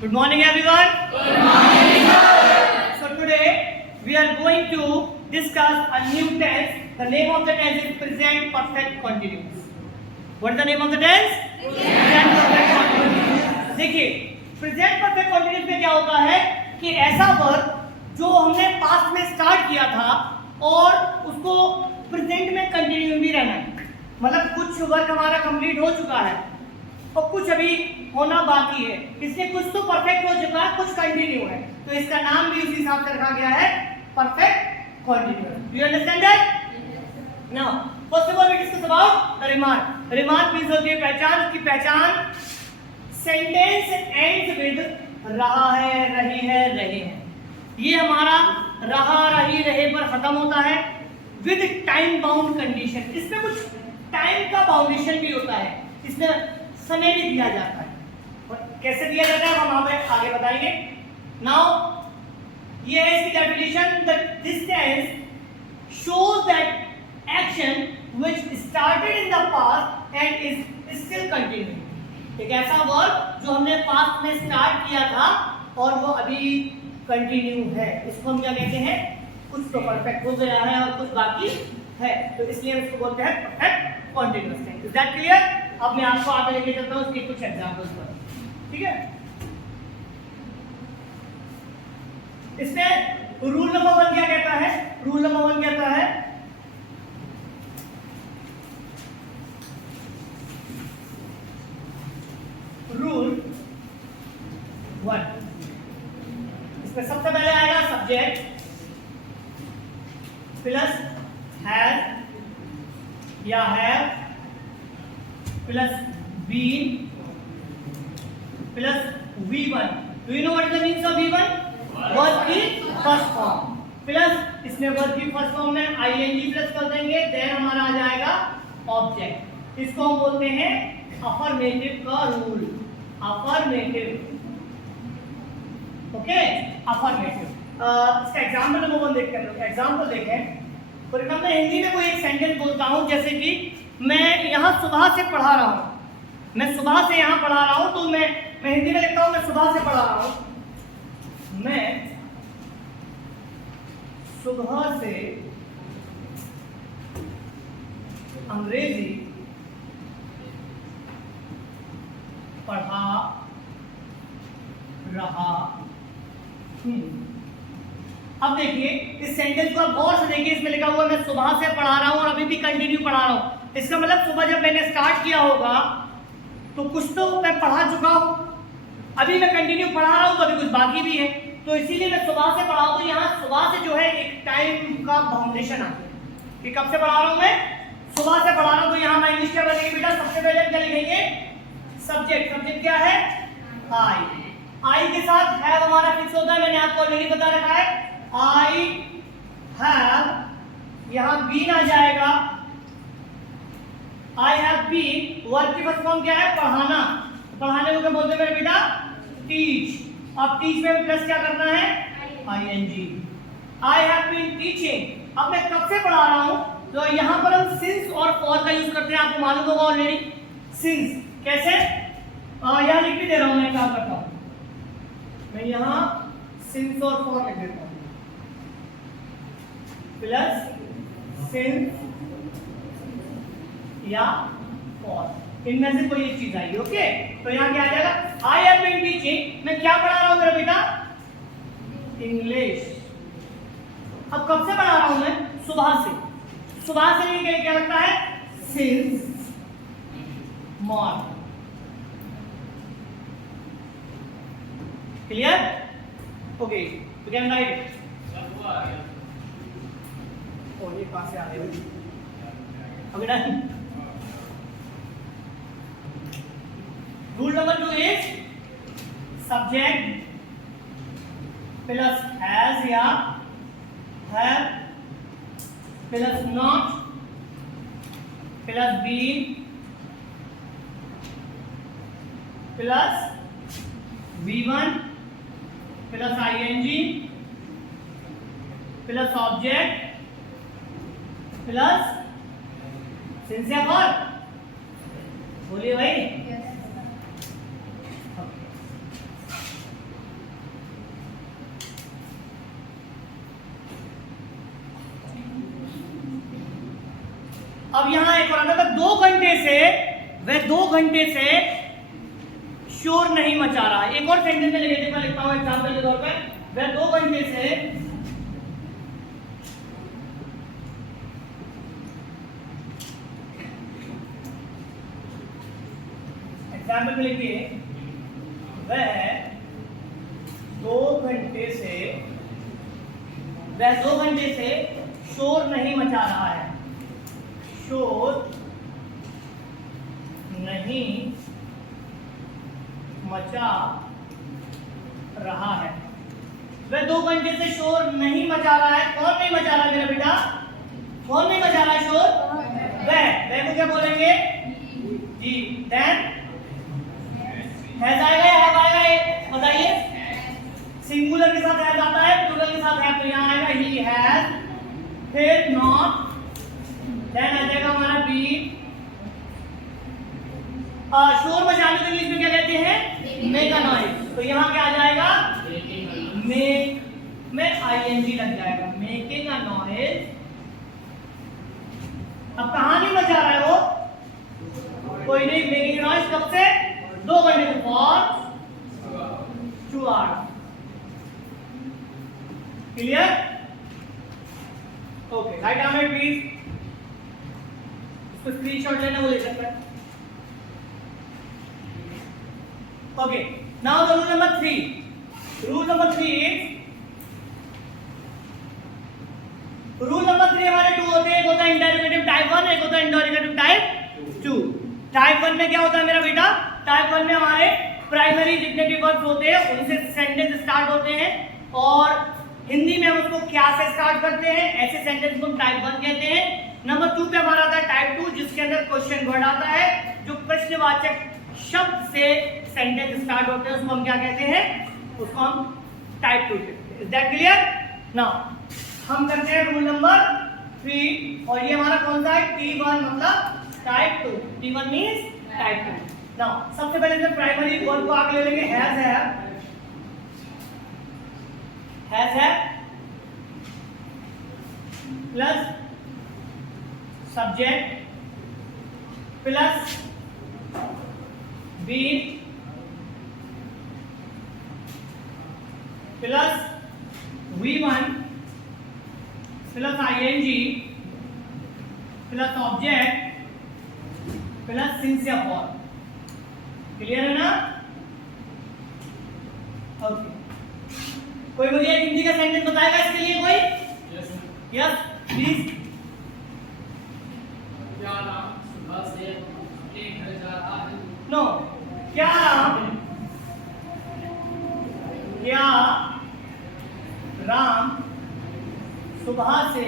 Good morning, everyone. Good morning, sir. So today we are going to discuss a new tense. The name of the tense is present perfect continuous. What is the name of the tense? Present perfect continuous. देखिए, present perfect continuous में क्या होता है कि ऐसा verb जो हमने past में स्टार्ट किया था और उसको प्रेजेंट में कंटिन्यू भी रहना है। मतलब कुछ वर्क हमारा कंप्लीट हो चुका है और कुछ अभी होना बाकी है, इसलिए कुछ तो परफेक्ट हो चुका है, कुछ कंटिन्यू है, तो इसका नाम भी उसी हिसाब से रखा गया है perfect continuous. Do you understand that? Now first of all we discuss about the remark. Remark means होती है पहचान। उसकी पहचान सेंटेंस एंड्स विद रहा है, रही है, रहे हैं। ये हमारा रहा, रही, रहे पर खत्म होता है विद टाइम बाउंड कंडीशन। इसमें कुछ टाइम का बाउंडेशन भी होता है, इसमें समय भी दिया जाता है। और कैसे दिया जाता है हम आगे बताएंगे। नाउ ये है इसकी definition that this tense shows that action which started in the past and is still continuing. एक ऐसा वर्ब जो हमने पास्ट में स्टार्ट किया था और वो अभी कंटिन्यू है, इसको हम क्या कहते हैं? कुछ तो परफेक्ट हो गया है और कुछ बाकी है, तो इसलिए हम इसको बोलते हैं perfect continuous tense. Is that clear? अब मैं आपको आगे लेके चलता हूँ उसके कुछ एग्जांपल्स पर, ठीक है? इसमें रूल नंबर 1 क्या कहता है? रूल नंबर 1 कहता है रूल 1। इसमें सबसे पहले आएगा सब्जेक्ट प्लस हैज या have plus been plus V1। Do you know what is the meaning of V1? Verb की फर्स्ट फॉर्म प्लस इसमें वर्ब की फर्स्ट फॉर्म में ing प्लस कर देंगे, देन हमारा आ जाएगा ऑब्जेक्ट। इसको हम बोलते हैं अफर्मेटिव का रूल। Affirmative, okay, affirmative. इसका एग्जांपल नंबर 1 देखते हैं। एग्जांपल देखें। फॉर एग्जांपल हिंदी में कोई एक सेंटेंस बोलता हूं, जैसे कि मैं यहाँ सुबह से पढ़ा रहा हूँ, मैं सुबह से यहाँ पढ़ा रहा हूँ, तो मैं हिंदी में लिखता हूँ मैं सुबह से पढ़ा रहा हूँ। मैं सुबह से अंग्रेजी पढ़ा रहा हूँ। अब देखिए इस सेंटेंस को आप गौर से देखिए, इसमें लिखा हुआ मैं सुबह से पढ़ा रहा हूँ और अभी भी कंटिन्यू पढ़ा रहा हूँ। इसका मतलब सुबह जब मैंने स्टार्ट किया होगा तो कुछ तो मैं पढ़ा चुका हूँ, अभी मैं कंटिन्यू पढ़ा रहा हूँ तो अभी कुछ बाकी भी है, तो इसीलिए मैं सुबह से पढ़ा हूँ। तो यहाँ सुबह से जो है एक टाइम का बाउंडेशन आता है कि कब से पढ़ा रहा हूँ मैं? सुबह से पढ़ा रहा हूँ। तो यहाँ मैं इंग्लिश क्या बोलेंगे बेटा? सबसे पहले क्या लिखेंगे? सब्जेक्ट। सब्जेक्ट क्या है? आई के साथ हैव हमारा फिक्स होता है, मैंने आपको ऑलरेडी बता रखा है। आई हैव, यहाँ बीन आ जाएगा। आई हैव बीन, वर्ब की फर्स्ट फॉर्म क्या है? पढ़ाना। पढ़ाने को क्या बोलते हैं बेटा? टीच। अब टीच में प्लस क्या करना है? ing। I have been teaching. अब मैं कब से पढ़ा रहा हूं? तो यहाँ पर हम सिंस और फॉर का यूज करते हैं, आपको मालूम होगा ऑलरेडी। सिंस कैसे? यहाँ लिख भी दे रहा हूं, मैं क्या करता हूं, मैं यहाँ सिंस और फॉर लिख देता हूं, प्लस सिंस या फॉर, इनमें से कोई एक चीज आएगी। ओके, तो यहाँ क्या आ जाएगा? आई हैव बीन टीचिंग, मैं क्या पढ़ा रहा हूँ मेरा बेटा? इंग्लिश। अब कब से पढ़ा रहा हूँ मैं? सुबह से। सुबह से लेके क्या लगता है? Since morning. Clear? Okay, you can write. और ये पास से आ रहे हो। Okay done. Rule number 2 is subject plus has या have plus not plus been plus V1 plus ing plus object plus since या verb। बोलिए भाई। अब यहाँ एक और आता था 2 घंटे से, वह 2 घंटे से शोर नहीं मचा रहा है। एक और सेंटेंस में नेगेटिव में लिखता हूँ एग्जांपल के तौर पर, वह 2 घंटे से एग्जाम्पल में लिखिए, वह 2 घंटे से शोर नहीं मचा रहा है, शोर नहीं मचा रहा है। वह 2 घंटे से शोर नहीं मचा रहा है। कौन नहीं मचा रहा है मेरा बेटा? कौन नहीं मचा रहा है शोर? वह को क्या बोलेंगे? जी। देन हैज आएगा या हैव आएगा, बताइए। सिंगुलर के साथ हैज आता है, प्लूरल के साथ हैव, तो यहाँ आएगा ही हैज, फिर नॉट, देन आ जाएगा हमारा बी। शोर मचाने को इंग्लिश में क्या कहते हैं? Make a noise. तो यहाँ क्या आ जाएगा? मेक में आईएनजी लग जाएगा, मेकिंग अ नॉइज। अब कहाँ नहीं मचा रहा है वो? कोई नहीं, मेकिंग नॉइज कब से? 2 घंटे से, for 2 hours. Clear? Okay, write down it please. इसको स्क्रीनशॉट लेना वो ले सकता है। Okay, now the rule number 3। Rule number 3 हमारे 2 होते हैं। एक होता है इंटरोगेटिव टाइप 1, एक होता है इंटरोगेटिव टाइप 2। टाइप 1 में क्या होता है मेरा बेटा? टाइप 1 में हमारे प्राइमरी जितने भी वर्ड्स होते हैं उनसे सेंटेंस स्टार्ट होते हैं, और हिंदी में हम उसको क्या से स्टार्ट करते हैं, ऐसे सेंटेंस को हम टाइप 1 कहते हैं। नंबर 2 पे हमारा आता है टाइप 2, जिसके अंदर क्वेश्चन वर्ड आता है, जो प्रश्नवाचक शब्द से सेंटेंस स्टार्ट होते हैं, उसको हम क्या कहते हैं? उसको हम टाइप 2 कहते हैं। Is that clear? नाउ हम करते हैं रूल नंबर 3, और ये हमारा कौन सा है? T1 मतलब type 2। T1 means type 2। Now सबसे पहले तो प्राइमरी वर्ड को आगे ले लेंगे, हैज है plus subject plus been plus V1 plus ING plus object plus since या फॉर। क्लियर है ना? ओके, कोई मुझे हिंदी का सेंटेंस बताएगा इसके लिए? कोई? Yes please. क्या राम सुबह से अपने घर जा रहा है? नो, क्या राम सुबह से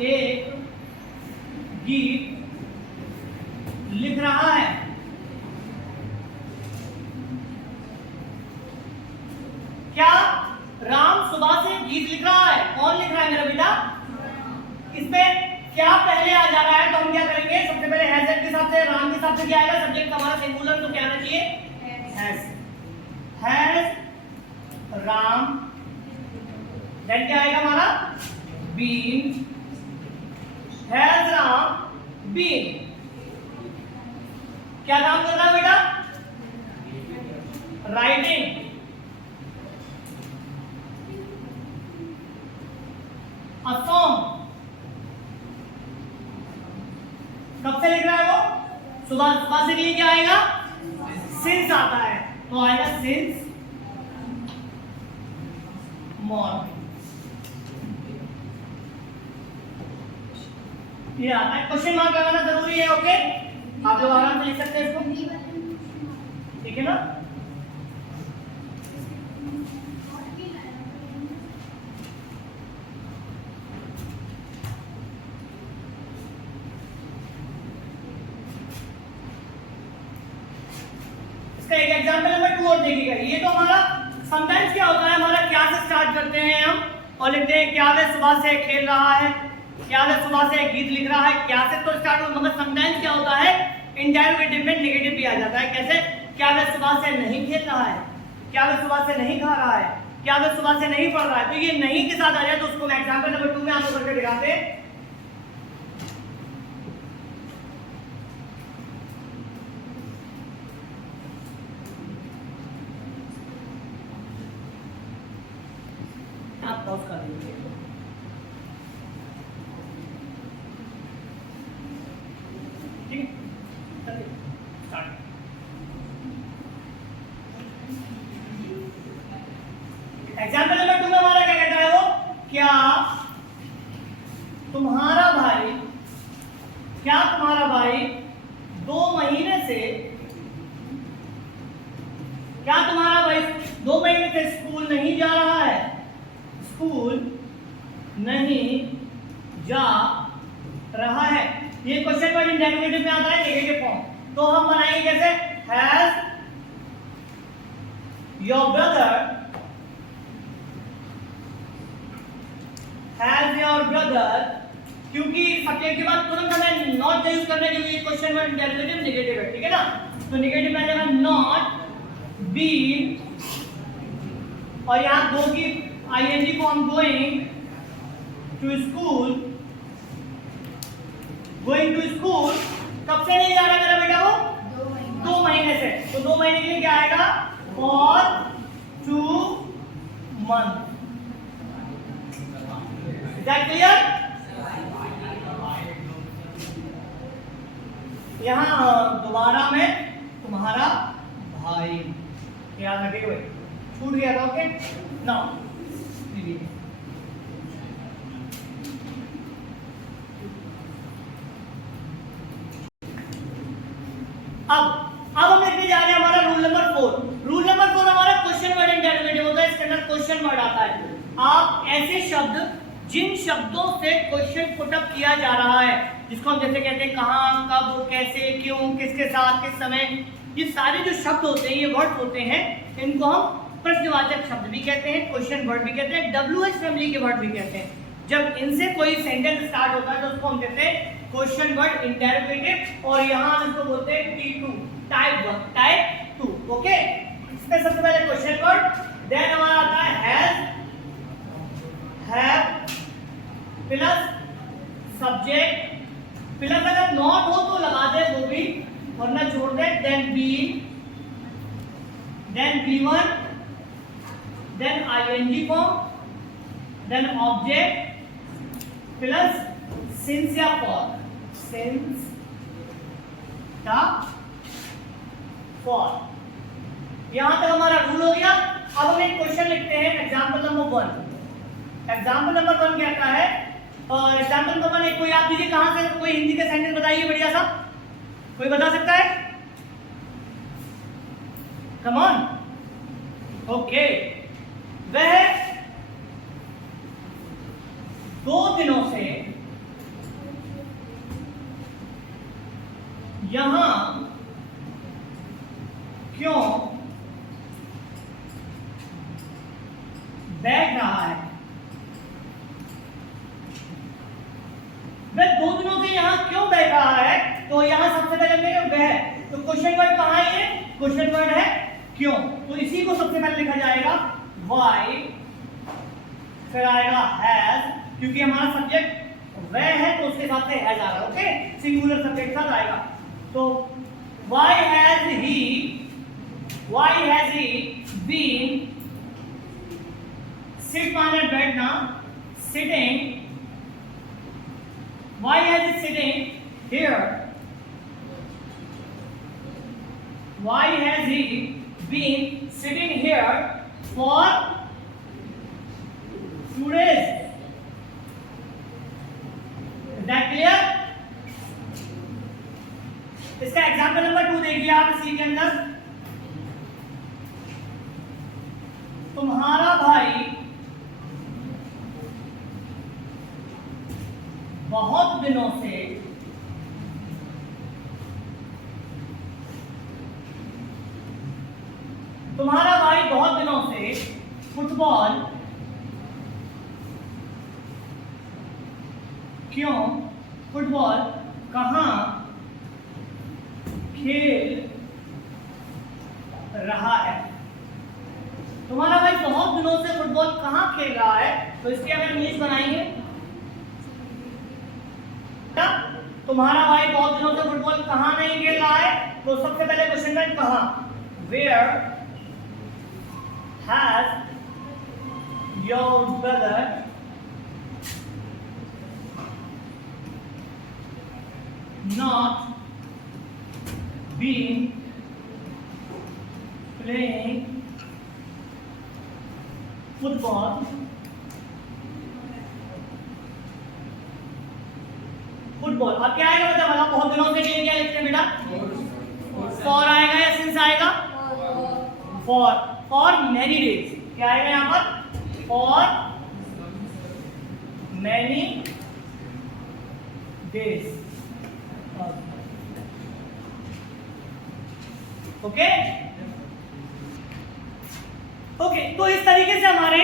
एक गीत लिख रहा है? क्या राम सुबह से गीत लिख रहा है? कौन लिख रहा है मेरा बेटा? इसमें क्या पहले आ जा रहा है? तो हम क्या करेंगे? सबसे पहले हैज के साथ से, राम के साथ से क्या आएगा? सब्जेक्ट हमारा सिंगुलर, तो क्या आना चाहिए? हैज राम। देन क्या आएगा हमारा? बीन। Has Ram been. क्या काम कर रहा है बेटा? राइटिंग। A song. कब से लिख रहा है वो? सुबह से लिए क्या आएगा? सिंस आता है, तो आएगा सिंस मॉर्निंग। ये आता है। क्वेश्चन मार्क लगाना जरूरी है। ओके, आप लोग आराम से लिख सकते हैं इसको, ठीक है ना? इसका एक एग्जांपल नंबर 2 और देखिएगा। ये तो हमारा समटाइम्स क्या होता है, हमारा क्या से स्टार्ट करते हैं हम और लिखते हैं क्या वे सुबह से खेल रहा है, क्या वे सुबह से गीत लिख रहा है। क्या से तो स्टार्ट हो, मगर समटाइम्स क्या होता है इंटरोगेटिव में नेगेटिव भी आ जाता है। कैसे? क्या वे सुबह से नहीं खेल रहा है, क्या वे सुबह से नहीं खा रहा है, क्या वे सुबह से नहीं पढ़ रहा है। तो ये नहीं के साथ आ जाए तो उसको मैं एग्जांपल नंबर 2 में आपको करके दिखाते हैं। पॉज कर दीजिए। ठीक है, स्टार्ट। एग्जाम्पल नंबर 2 में हमारा क्या कहता है वो, क्या तुम्हारा भाई 2 महीने से स्कूल नहीं जा रहा है, ये क्वेश्चन वर्ड इंडेफिनिटिव में आता है नेगेटिव फॉर्म, तो हम बनाएंगे कैसे, हैज योर ब्रदर क्योंकि सब्जेक्ट के बाद तुरंत हमें नॉट का यूज करने के लिए क्वेश्चन वर्ड इंडेफिनिटिव नेगेटिव है, ठीक है ना, तो नेगेटिव में आ जाएगा नॉट बीन, और यहाँ 2 की ING form going to school कब से नहीं जा रहा मेरा बेटा वो, 2 महीने से, तो 2 महीने के लिए क्या आएगा, for 2 month. Is that clear? यहाँ दोबारा में तुम्हारा भाई, याद रखिए भाई, छूट गया था, ओके नाउ अब हम लिखने जा रहे हैं हमारा रूल नंबर 4। रूल नंबर 4 हमारा क्वेश्चन वर्ड इंडेफिनिटिव होता है, इसके अंदर क्वेश्चन वर्ड आता है। आप ऐसे शब्द जिन शब्दों से क्वेश्चन पुटअप किया जा रहा है, जिसको हम जैसे कहते हैं कहां, कब, कैसे, क्यों, किसके साथ, किस समय, ये सारे जो शब्द होते हैं, ये वर्ड होते हैं, इनको हम प्रश्नवाचक शब्द भी कहते हैं, क्वेश्चन वर्ड भी कहते हैं, WH फैमिली के वर्ड भी कहते हैं। जब इनसे कोई सेंटेंस स्टार्ट होता है तो उसको हम कहते हैं क्वेश्चन वर्ड इंटरोगेटिव, और यहाँ हम इसको बोलते हैं T2 टाइप 2। ओके, इसमें सबसे पहले क्वेश्चन वर्ड, देन हमारा आता है has, have plus subject, plus अगर नॉट हो तो लगा दे वो भी, वरना छोड़ दे, then B1, then ING form, then object plus since या फॉर, यहां तक हमारा रूल हो गया। अब हम एक क्वेश्चन लिखते हैं, एग्जांपल नंबर 1। एग्जांपल नंबर 1 कहता है, और एग्जांपल नंबर 1 कोई आप दीजिए, कहां से, कोई हिंदी का सेंटेंस बताइए बढ़िया सा, कोई बता सकता है? Come on, okay. वह 2 दिनों से यहां क्यों बैठ रहा है? वह 2 दिनों से यहां क्यों बैठ रहा है? तो यहां सबसे पहले मेरे वह, तो क्वेश्चन वर्ड कहां है, ये क्वेश्चन वर्ड है क्यों, तो इसी को सबसे पहले लिखा जाएगा why, फिर आएगा हैज, क्योंकि हमारा सब्जेक्ट वह है तो उसके साथ में हैज आ रहा है, ओके, सिंगुलर सब्जेक्ट साथ आएगा। तो why has he been, sit माने बैठना, sitting, why has he sitting here, why has he been sitting here for 2 days? Is that clear? इसका एग्जाम्पल नंबर 2 देखिए आप इसी के अंदर, तुम्हारा भाई बहुत दिनों से फुटबॉल क्यों, फुटबॉल कहां खेल रहा है? तुम्हारा भाई बहुत दिनों से फुटबॉल कहां खेल रहा है, तो इसकी अगर इंग्लिश बनाएंगे, तुम्हारा भाई बहुत दिनों से फुटबॉल कहां नहीं खेल रहा है, तो सबसे पहले क्वेश्चन में कहां, where has your brother not been playing football अब क्या आएगा बता मतलब बहुत दिनों से खेल क्या लिखते हैं बेटा फॉर आएगा या सिंस आएगा फॉर मैनी डेज क्या आएगा यहाँ पर for many days okay okay तो इस तरीके से हमारे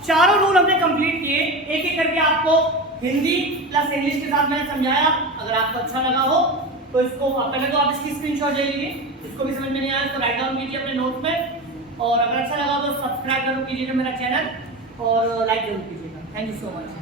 चारों रूल हमने कंप्लीट किए एक एक करके आपको हिंदी प्लस इंग्लिश के साथ मैंने समझाया अगर आपको अच्छा लगा हो तो इसको पहले तो आप इसकी स्क्रीनशॉट ले लीजिए इसको भी समझ में नहीं आया इसको राइट डाउन कीजिए अपने नोट्स में और अगर अच्छा लगा तो सब्सक्राइब जरूर कीजिएगा मेरा चैनल और लाइक जरूर कीजिएगा थैंक यू सो मच